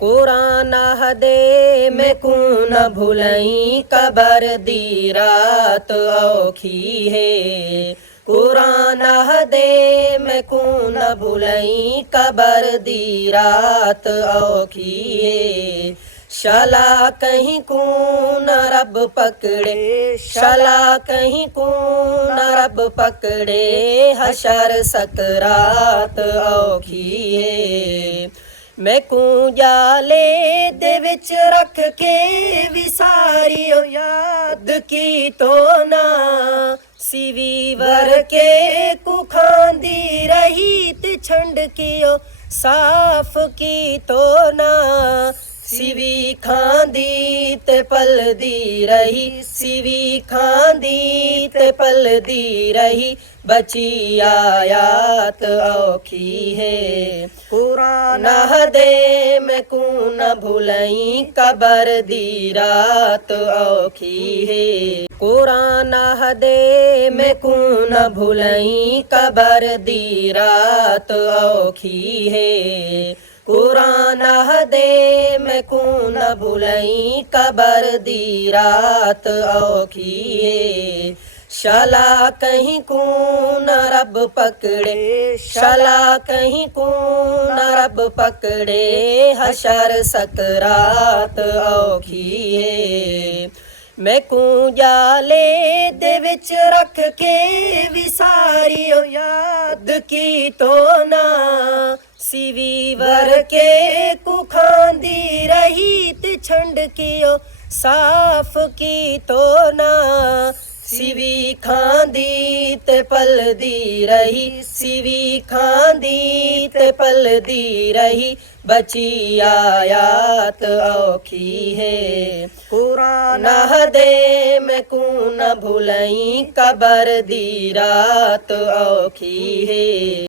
कुरान हदे में कू न भुलई कबर दी रात औखी है। कुरान हदे में कू न भुलई कबर दी रात औखी है। शला कहीं कू न रब पकड़े, शला कहीं कू न रब पकड़े, हशर सकरात औखी है। मैं कू जाले दे विच रख के विसारियो याद की तो ना, सिवी वर के कु खांदी रही ते छंड कियो साफ की तो ना, सिवी खांदी ते पल दी रही, सिवी खांदी ते पल दी रही, बची आयात औखी है। कुरान हदे में कू न भुलई कबर दी रात औखी है। कुरान हदे में कू न भुलई कबर दी रात औखी है। कुरान हदे में कू न भुलई कबर दी रात औखी है। शला कहीं कू न रब पकड़े, शला कहीं कू न रब पकड़े, हशर सकरात औखी है। मैं कू जाले दे विच रख के विसारियो याद की तो ना, सिवी वर के कु खांदी रही ते छंड कियो साफ की तो ना, सिवी खांदी ते पल दी रही, सिवी खांदी ते पल दी रही, बची आयात औखी है। कुरान हदे में कू न भुलई कबर दी रात औखी है।